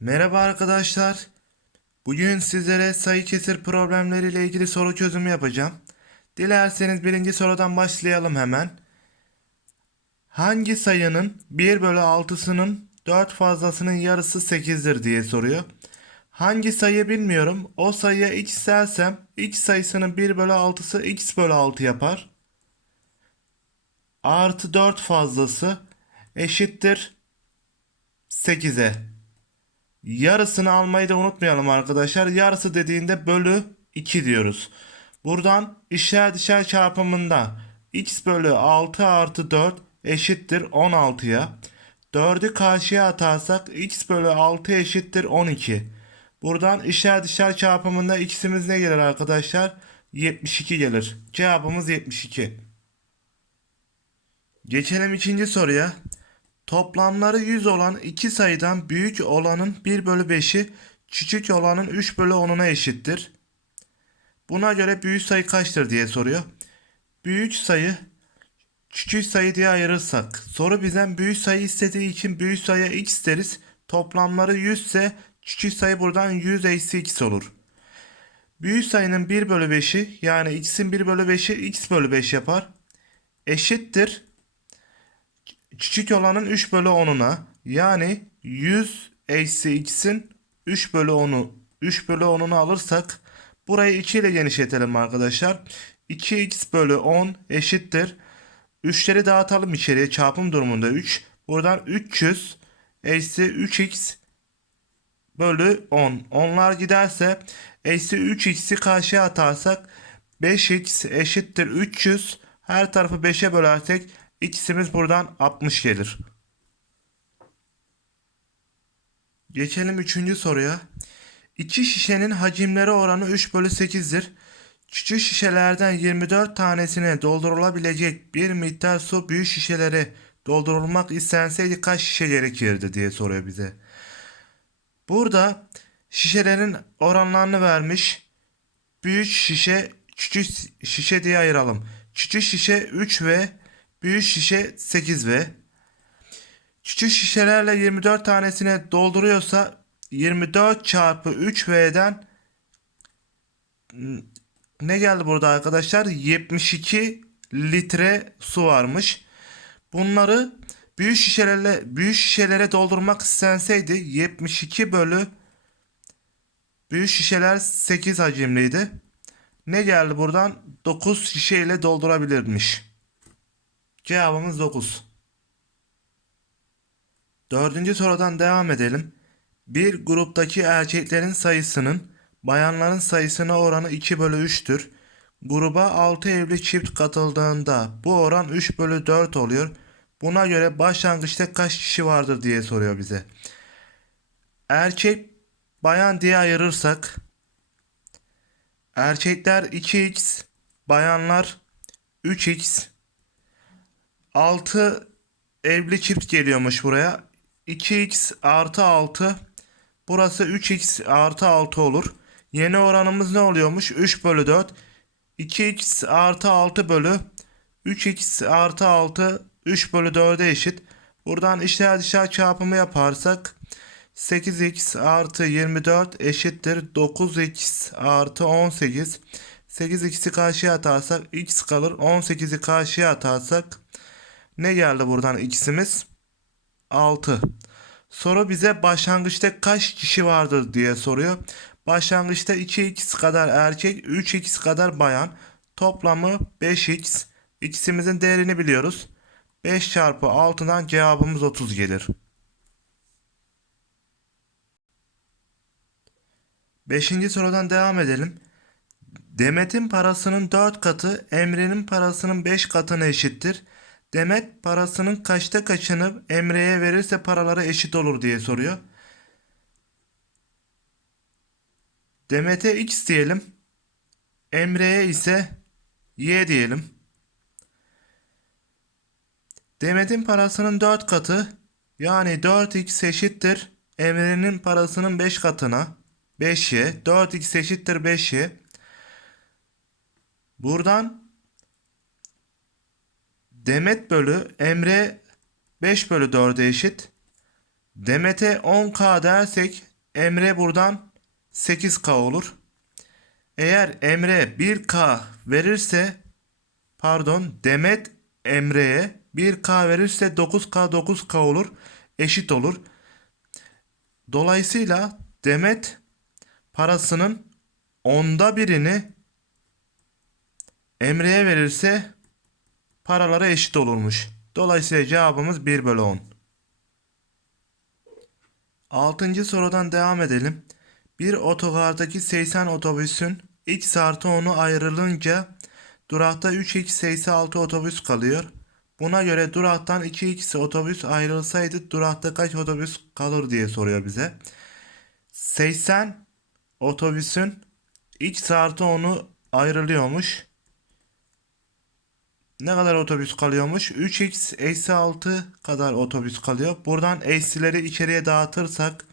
Merhaba arkadaşlar. Bugün sizlere sayı kesir problemleriyle ilgili soru çözümü yapacağım. Dilerseniz birinci sorudan başlayalım hemen. Hangi sayının 1 bölü 6'sının 4 fazlasının yarısı 8'dir diye soruyor. Hangi sayı bilmiyorum. O sayıya x dersem x sayısının 1 bölü 6'sı x bölü 6 yapar. Artı 4 fazlası eşittir 8'e. Yarısını almayı da unutmayalım arkadaşlar. Yarısı dediğinde bölü 2 diyoruz. Buradan işler dışarı çarpımında x bölü 6 artı 4 eşittir 16'ya. 4'ü karşıya atarsak x bölü 6 eşittir 12. Buradan işler dışarı çarpımında x'imiz ne gelir arkadaşlar? 72 gelir. Cevabımız 72. Geçelim ikinci soruya. Toplamları 100 olan iki sayıdan büyük olanın 1 bölü 5'i küçük olanın 3 bölü 10'una eşittir. Buna göre büyük sayı kaçtır diye soruyor. Büyük sayı küçük sayı diye ayırırsak soru bizden büyük sayı istediği için büyük sayıya x deriz. Toplamları 100 ise küçük sayı buradan 100 eksi x olur. Büyük sayının 1 bölü 5'i yani x'in 1 bölü 5'i x bölü 5 yapar. Eşittir küçük olanın 3 bölü 10'una yani 100 eksi x'in 3 bölü 10'u 3 bölü 10'unu alırsak burayı 2 ile genişletelim arkadaşlar. 2x bölü 10 eşittir. 3'leri dağıtalım içeriye çarpım durumunda 3. Buradan 300 eksi 3x bölü 10. Onlar giderse eksi 3x'i karşıya atarsak 5x eşittir 300. Her tarafı 5'e bölersek x'imiz buradan 60 gelir. Geçelim 3. soruya. İki şişenin hacimleri oranı 3 bölü 8'dir. Küçük şişelerden 24 tanesine doldurulabilecek bir miktar su büyük şişelere doldurulmak istenseydi kaç şişe gerekirdi diye soruyor bize. Burada şişelerin oranlarını vermiş. Büyük şişe, küçük şişe diye ayıralım. Küçük şişe 3 ve büyük şişe 8 ve küçük şişelerle 24 tanesine dolduruyorsa 24 çarpı 3V'den ne geldi burada arkadaşlar? 72 litre su varmış. Bunları büyük şişelerle büyük şişelere doldurmak istenseydi 72 bölü büyük şişeler 8 hacimliydi. Ne geldi buradan? 9 şişe ile doldurabilirmiş. Cevabımız 9. Dördüncü sorudan devam edelim. Bir gruptaki erkeklerin sayısının bayanların sayısına oranı 2 bölü 3'tür. Gruba 6 evli çift katıldığında bu oran 3 bölü 4 oluyor. Buna göre başlangıçta kaç kişi vardır diye soruyor bize. Erkek bayan diye ayırırsak erkekler 2x, bayanlar 3x, 6 evli çift geliyormuş buraya. 2x artı 6 burası 3x artı 6 olur. Yeni oranımız ne oluyormuş? 3 bölü 4. 2x artı 6 bölü 3x artı 6 3 bölü 4'e eşit. Buradan işler dışarı çarpımı yaparsak 8x artı 24 eşittir 9x artı 18. 8x'i karşıya atarsak x kalır. 18'i karşıya atarsak ne geldi buradan x'imiz? 6. Soru bize başlangıçta kaç kişi vardır diye soruyor. Başlangıçta 2x kadar erkek, 3x kadar bayan. Toplamı 5x. X'imizin değerini biliyoruz. 5 çarpı 6'dan cevabımız 30 gelir. Beşinci sorudan devam edelim. Demet'in parasının 4 katı Emre'nin parasının 5 katına eşittir. Demet parasının kaçta kaçını Emre'ye verirse paraları eşit olur diye soruyor. Demet'e x diyelim. Emre'ye ise y diyelim. Demet'in parasının 4 katı yani 4x eşittir Emre'nin parasının 5 katına 5y 4x eşittir 5y. Buradan Demet bölü Emre 5 bölü 4'e eşit. Demet'e 10k dersek Emre buradan 8K olur. Eğer Emre 1K verirse pardon Demet Emre'ye 1K verirse 9K 9K olur. Eşit olur. Dolayısıyla Demet parasının onda birini Emre'ye verirse paraları eşit olurmuş. Dolayısıyla cevabımız 1 bölü 10. Altıncı sorudan devam edelim. Bir otogardaki 80 otobüsün x artı 10'u ayrılınca durakta 3x eksi 6 otobüs kalıyor. Buna göre duraktan 2x otobüs ayrılsaydı durakta kaç otobüs kalır diye soruyor bize. 80 otobüsün x artı 10'u ayrılıyormuş. Ne kadar otobüs kalıyormuş? 3x eksi 6 kadar otobüs kalıyor. Buradan eksileri içeriye dağıtırsak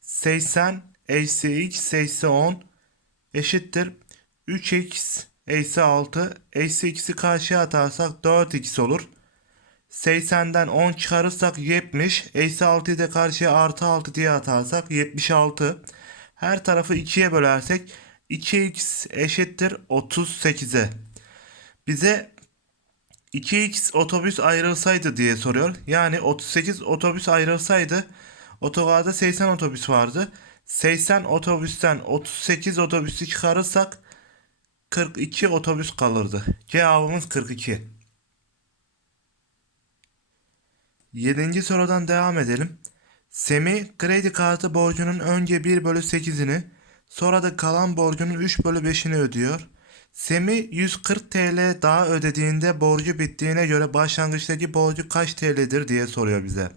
80 eksi x eksi 10 eşittir. 3x eksi 6 eksi x'i karşıya atarsak 4x olur. 80'den 10 çıkarırsak 70. Eksi 6'yı da karşıya artı 6 diye atarsak 76. Her tarafı 2'ye bölersek 2x eşittir 38'e. Bize 2x otobüs ayrılsaydı diye soruyor. Yani 38 otobüs ayrılsaydı otogarda 80 otobüs vardı. 80 otobüsten 38 otobüsü çıkarırsak 42 otobüs kalırdı. Cevabımız 42. Yedinci sorudan devam edelim. Semih kredi kartı borcunun önce 1 bölü 8'ini sonra da kalan borcunun 3 bölü 5'ini ödüyor. Semih 140 TL daha ödediğinde borcu bittiğine göre başlangıçtaki borcu kaç TL'dir diye soruyor bize.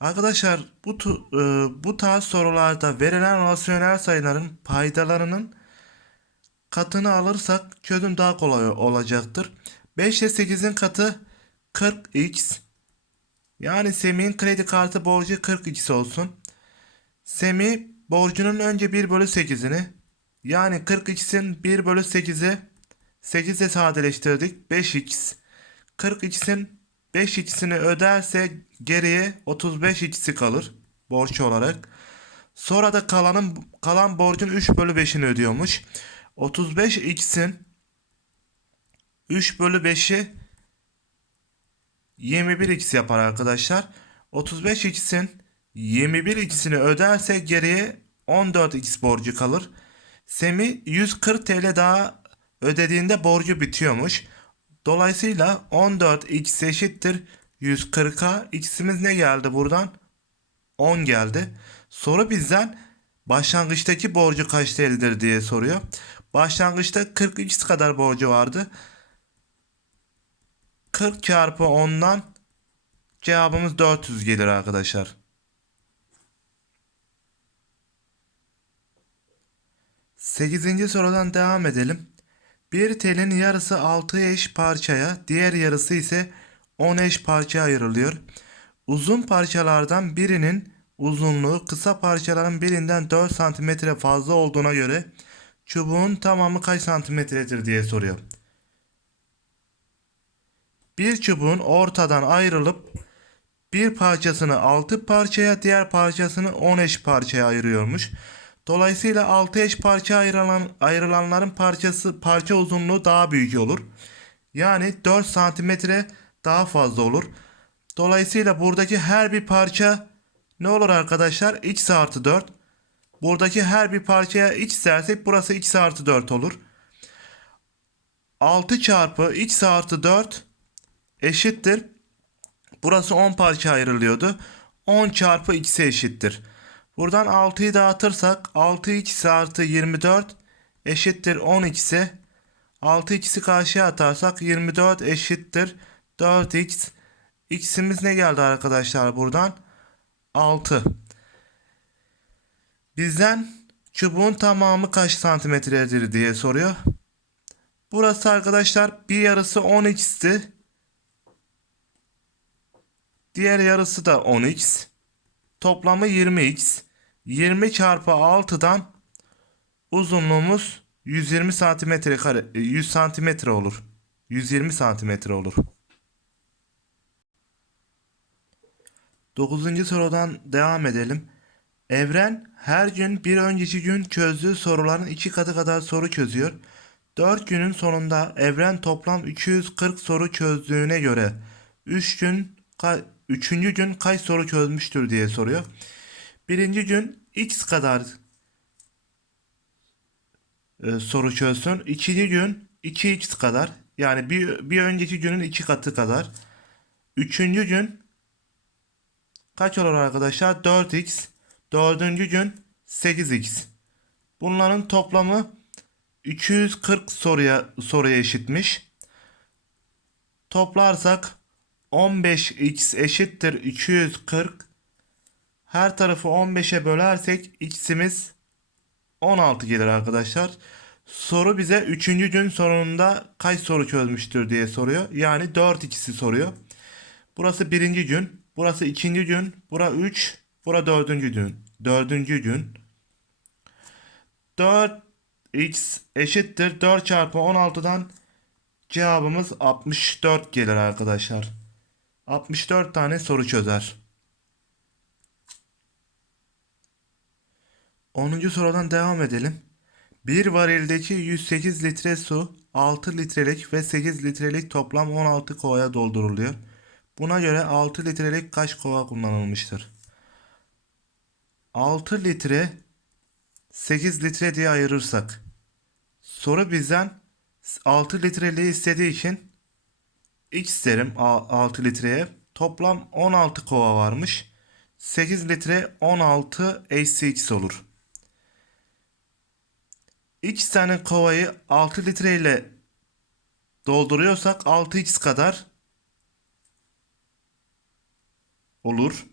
Arkadaşlar bu e, bu tarz sorularda verilen rasyonel sayıların paydalarının katını alırsak çözüm daha kolay olacaktır. 5 ile 8'in katı 40x. Yani Semih'in kredi kartı borcu 40x olsun. Semih borcunun önce 1 bölü 8'ini yani 40x'in 1 bölü 8'i 8'e sadeleştirdik. 5x. 40x'in 5x'ini öderse geriye 35x'i kalır borç olarak. Sonra da kalanın kalan borcun 3 bölü 5'ini ödüyormuş. 35x'in 3 bölü 5'i 21x yapar arkadaşlar. 35x'in 21x'ini öderse geriye 14x borcu kalır. Semi 140 TL daha ödediğinde borcu bitiyormuş. Dolayısıyla 14x eşittir 140'a x'imiz ne geldi buradan? 10 geldi. Soru bizden başlangıçtaki borcu kaç TL'dir diye soruyor. Başlangıçta 40x kadar borcu vardı. 40 çarpı 10'dan cevabımız 400 gelir arkadaşlar. 8. sorudan devam edelim. Bir telin yarısı 6 eş parçaya, diğer yarısı ise 10 eş parçaya ayrılıyor. Uzun parçalardan birinin uzunluğu kısa parçaların birinden 4 cm fazla olduğuna göre çubuğun tamamı kaç santimetredir diye soruyor. Bir çubuğun ortadan ayrılıp bir parçasını 6 parçaya diğer parçasını 10 eş parçaya ayırıyormuş. Dolayısıyla 6 eş parça ayrılan, ayrılanların parçası parça uzunluğu daha büyük olur. Yani 4 santimetre daha fazla olur. Dolayısıyla buradaki her bir parça ne olur arkadaşlar? x artı 4. Buradaki her bir parçaya x dersek burası x artı 4 olur. 6 çarpı x artı 4 eşittir. Burası 10 parça ayrılıyordu. 10 çarpı x'e eşittir. Buradan 6'yı dağıtırsak 6x artı 24 eşittir 10x'e. 6x'i karşıya atarsak 24 eşittir 4x. X'imiz ne geldi arkadaşlar buradan? 6. Bizden çubuğun tamamı kaç santimetredir diye soruyor. Burası arkadaşlar bir yarısı 10x'ti. Diğer yarısı da 10x. Toplamı 20x. 20 çarpı 6'dan uzunluğumuz 120 santimetre kare 100 santimetre olur. 120 santimetre olur. 9. sorudan devam edelim. Evren her gün bir önceki gün çözdüğü soruların iki katı kadar soru çözüyor. 4 günün sonunda Evren toplam 240 soru çözdüğüne göre 3 gün 3. gün kaç soru çözmüştür diye soruyor. Birinci gün x kadar e, soru çözsün. İkinci gün 2x kadar. Yani bir, bir önceki günün iki katı kadar. Üçüncü gün kaç olur arkadaşlar? 4x. Dördüncü gün 8x. Bunların toplamı 240 soruya soruya eşitmiş. Toplarsak 15x eşittir 240. Her tarafı 15'e bölersek x'imiz 16 gelir arkadaşlar. Soru bize 3. gün sonunda kaç soru çözmüştür diye soruyor. Yani 4 ikisi soruyor. Burası 1. gün. Burası 2. gün. Bura 3. Bura 4. gün. 4. gün. 4x eşittir 4 çarpı 16'dan cevabımız 64 gelir arkadaşlar. 64 tane soru çözer. 10. sorudan devam edelim. Bir varildeki 108 litre su 6 litrelik ve 8 litrelik toplam 16 kovaya dolduruluyor. Buna göre 6 litrelik kaç kova kullanılmıştır? 6 litre 8 litre diye ayırırsak soru bizden 6 litreliği istediği için x derim 6 litreye toplam 16 kova varmış. 8 litre 16 eksi x olur. X tane kovayı 6 litre ile dolduruyorsak 6x kadar olur.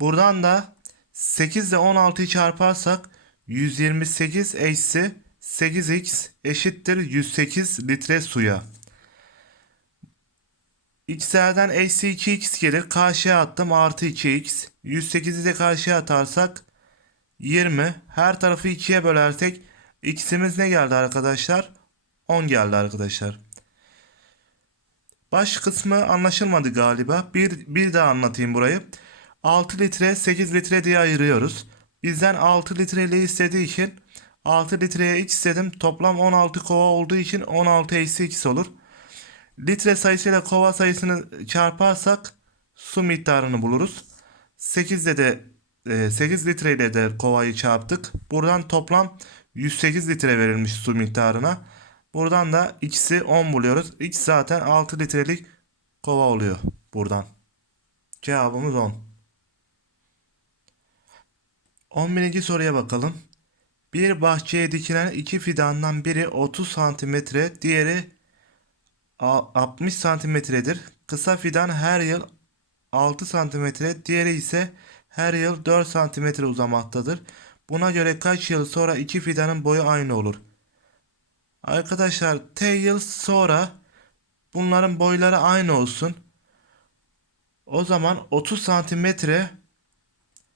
Buradan da 8 ile 16'yı çarparsak 128 eksi 8x eşittir 108 litre suya. X'lerden eksi 2x gelir. Karşıya attım artı 2x. 108'i de karşıya atarsak 20. Her tarafı 2'ye bölersek x'imiz ne geldi arkadaşlar? 10 geldi arkadaşlar. Baş kısmı anlaşılmadı galiba. Bir, bir daha anlatayım burayı. 6 litre 8 litre diye ayırıyoruz. Bizden 6 litreliği istediği için 6 litreye x istedim. Toplam 16 kova olduğu için 16 eksi x olur. Litre sayısıyla kova sayısını çarparsak su miktarını buluruz. 8'de de 8 litre ile de kovayı çarptık. Buradan toplam 108 litre verilmiş su miktarına. Buradan da x'i 10 buluyoruz. X zaten 6 litrelik kova oluyor buradan. Cevabımız 10. 11. soruya bakalım. Bir bahçeye dikilen iki fidandan biri 30 santimetre, diğeri 60 santimetredir. Kısa fidan her yıl 6 santimetre, diğeri ise her yıl 4 santimetre uzamaktadır. Buna göre kaç yıl sonra iki fidanın boyu aynı olur? Arkadaşlar T yıl sonra bunların boyları aynı olsun. O zaman 30 santimetre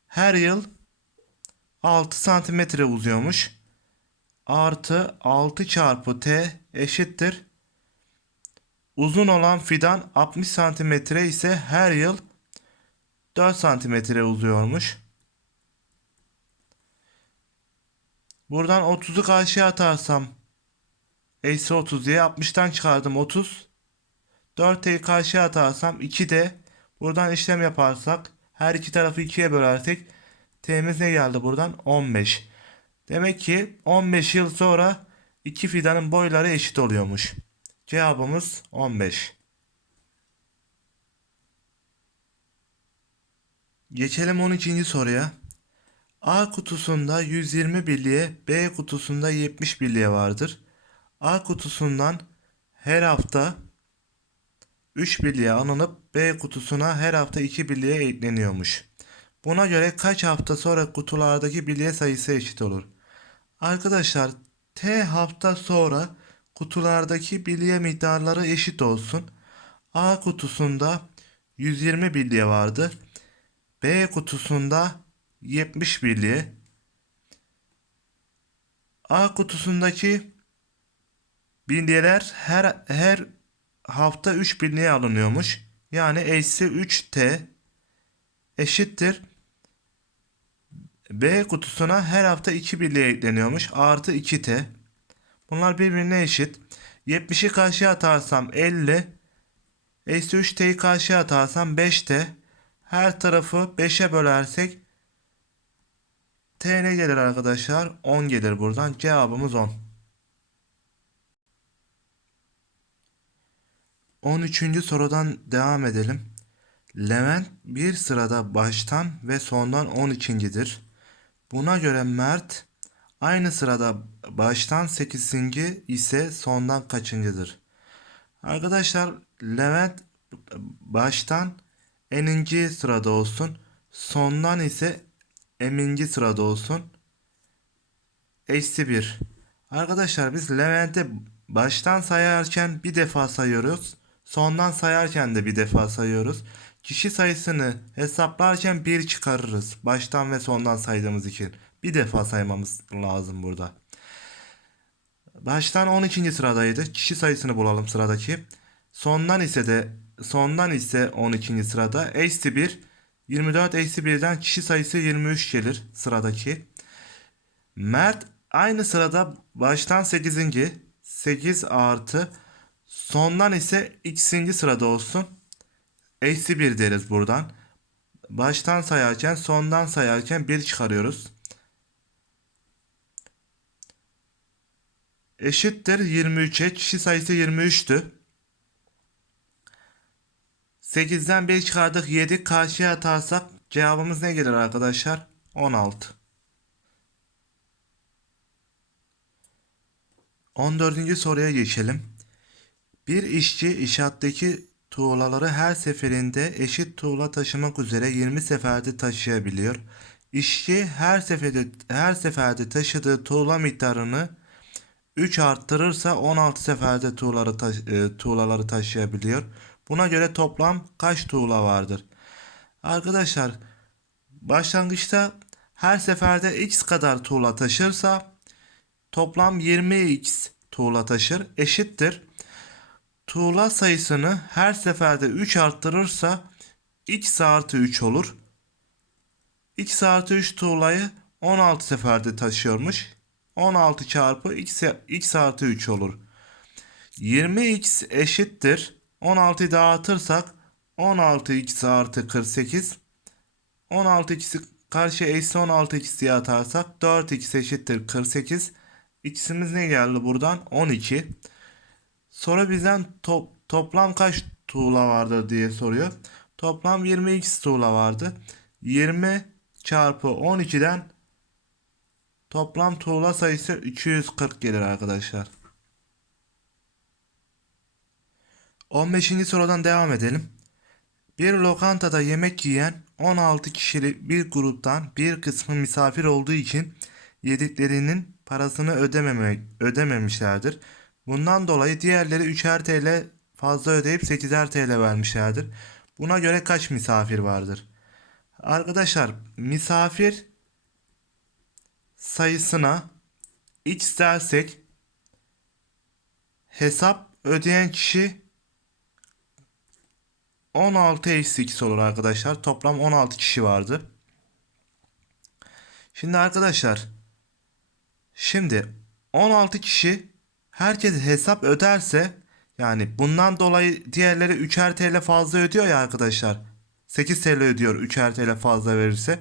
her yıl 6 santimetre uzuyormuş. Artı 6 çarpı T eşittir. Uzun olan fidan 60 santimetre ise her yıl 4 santimetre uzuyormuş. Buradan 30'u karşıya atarsam eksi 30 diye 60'tan çıkardım 30. 4'teyi karşıya atarsam 2 de buradan işlem yaparsak her iki tarafı 2'ye bölersek t'miz ne geldi buradan 15. Demek ki 15 yıl sonra iki fidanın boyları eşit oluyormuş. Cevabımız 15. Geçelim 12. soruya. A kutusunda 120 bilye, B kutusunda 70 bilye vardır. A kutusundan her hafta 3 bilye alınıp B kutusuna her hafta 2 bilye ekleniyormuş. Buna göre kaç hafta sonra kutulardaki bilye sayısı eşit olur? Arkadaşlar T hafta sonra kutulardaki bilye miktarları eşit olsun. A kutusunda 120 bilye vardı. B kutusunda 70 bilye. A kutusundaki bilyeler her her hafta 3 bilye alınıyormuş. Yani eksi 3T eşittir. B kutusuna her hafta 2 birliğe ekleniyormuş. Artı 2T. Bunlar birbirine eşit. 70'i karşıya atarsam 50. Eksi 3T'yi karşıya atarsam 5T. Her tarafı 5'e bölersek T ne gelir arkadaşlar? 10 gelir buradan. Cevabımız 10. 13. sorudan devam edelim. Levent bir sırada baştan ve sondan 12.dir. Buna göre Mert aynı sırada baştan 8. ise sondan kaçıncıdır? Arkadaşlar Levent baştan eninci sırada olsun. Sondan ise eminci sırada olsun. Eksi 1. Arkadaşlar biz Levent'e baştan sayarken bir defa sayıyoruz. Sondan sayarken de bir defa sayıyoruz. Kişi sayısını hesaplarken bir çıkarırız. Baştan ve sondan saydığımız için. Bir defa saymamız lazım burada. Baştan 12. sıradaydı. Kişi sayısını bulalım sıradaki. Sondan ise de sondan ise 12. sırada. Eksi 1. 24 eksi 1'den kişi sayısı 23 gelir sıradaki. Mert aynı sırada baştan 8. 8 artı sondan ise x'inci sırada olsun. Eksi 1 deriz buradan. Baştan sayarken sondan sayarken 1 çıkarıyoruz. Eşittir 23'e kişi sayısı 23'tü. 8'den 1 çıkardık 7 karşıya atarsak cevabımız ne gelir arkadaşlar? 16. 14. soruya geçelim. Bir işçi inşaattaki tuğlaları her seferinde eşit tuğla taşımak üzere 20 seferde taşıyabiliyor. İşçi her seferde her seferde taşıdığı tuğla miktarını 3 arttırırsa 16 seferde tuğlaları taş, e, tuğlaları taşıyabiliyor. Buna göre toplam kaç tuğla vardır? Arkadaşlar başlangıçta her seferde x kadar tuğla taşırsa toplam 20x tuğla taşır eşittir. Tuğla sayısını her seferde 3 arttırırsa x artı 3 olur. x artı 3 tuğlayı 16 seferde taşıyormuş. 16 çarpı x, x artı 3 olur. 20x eşittir. 16'yı dağıtırsak 16x artı 48. 16x'i karşıya eksi 16x diye atarsak 4x eşittir 48. X'imiz ne geldi buradan? 12. Sonra bizden top, toplam kaç tuğla vardır diye soruyor. Toplam 20x tuğla vardı. 20 çarpı 12'den toplam tuğla sayısı 240 gelir arkadaşlar. 15. sorudan devam edelim. Bir lokantada yemek yiyen 16 kişilik bir gruptan bir kısmı misafir olduğu için yediklerinin parasını ödememek, ödememişlerdir. Bundan dolayı diğerleri 3'er TL fazla ödeyip 8'er TL vermişlerdir. Buna göre kaç misafir vardır? Arkadaşlar misafir sayısına x hesap ödeyen kişi 16 eksi 2 olur arkadaşlar. Toplam 16 kişi vardı. Şimdi arkadaşlar şimdi 16 kişi herkes hesap öderse yani bundan dolayı diğerleri 3'er TL fazla ödüyor ya arkadaşlar. 8 TL ödüyor 3'er TL fazla verirse.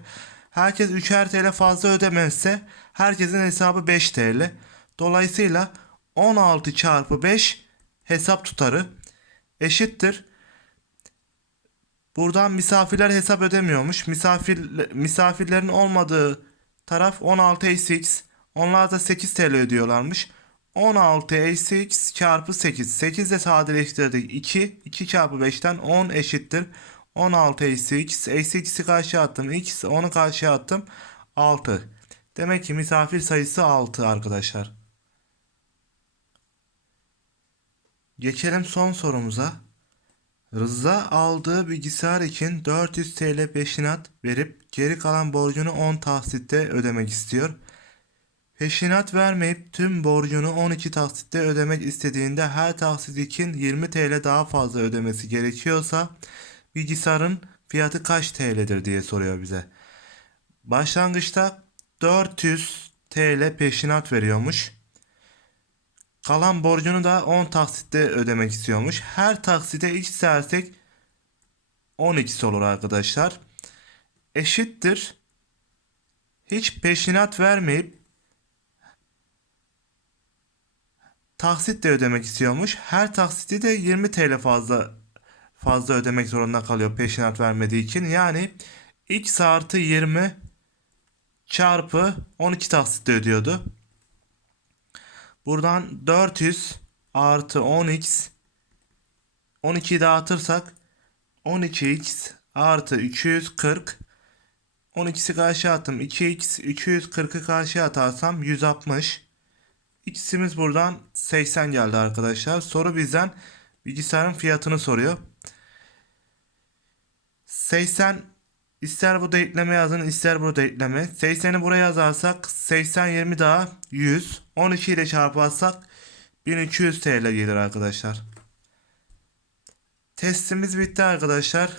Herkes 3'er TL fazla ödemezse herkesin hesabı 5 TL. Dolayısıyla 16 çarpı 5 hesap tutarı eşittir. Buradan misafirler hesap ödemiyormuş. Misafir, misafirlerin olmadığı taraf 16 eksi x. Onlar da 8 TL ödüyorlarmış. 16 eksi x çarpı 8. 8 de sadeleştirdik. 2. 2 çarpı 5'ten 10 eşittir. 16 eksi x. Eksi x'i karşıya attım. x 10'u karşıya attım. 6. Demek ki misafir sayısı 6 arkadaşlar. Geçelim son sorumuza. Rıza aldığı bilgisayar için 400 TL peşinat verip geri kalan borcunu 10 taksitte ödemek istiyor. Peşinat vermeyip tüm borcunu 12 taksitte ödemek istediğinde her taksit için 20 TL daha fazla ödemesi gerekiyorsa bilgisayarın fiyatı kaç TL'dir diye soruyor bize. Başlangıçta 400 TL peşinat veriyormuş. Kalan borcunu da 10 taksitte ödemek istiyormuş. Her taksite x dersek 12 olur arkadaşlar. Eşittir. Hiç peşinat vermeyip taksit de ödemek istiyormuş. Her taksiti de 20 TL fazla fazla ödemek zorunda kalıyor peşinat vermediği için. Yani x artı 20 çarpı 12 taksitte ödüyordu. Buradan 400 artı 10x 12'yi dağıtırsak 12x artı 240 12'si karşıya attım. 2x 240'ı karşıya atarsam 160. X'imiz buradan 80 geldi arkadaşlar. Soru bizden bilgisayarın fiyatını soruyor. 80 ister burada ekleme yazın ister burada ekleme. 80'i buraya yazarsak 80 20 daha 100. 12 ile çarparsak 1200 TL gelir arkadaşlar. Testimiz bitti arkadaşlar.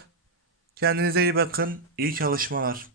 Kendinize iyi bakın. İyi çalışmalar.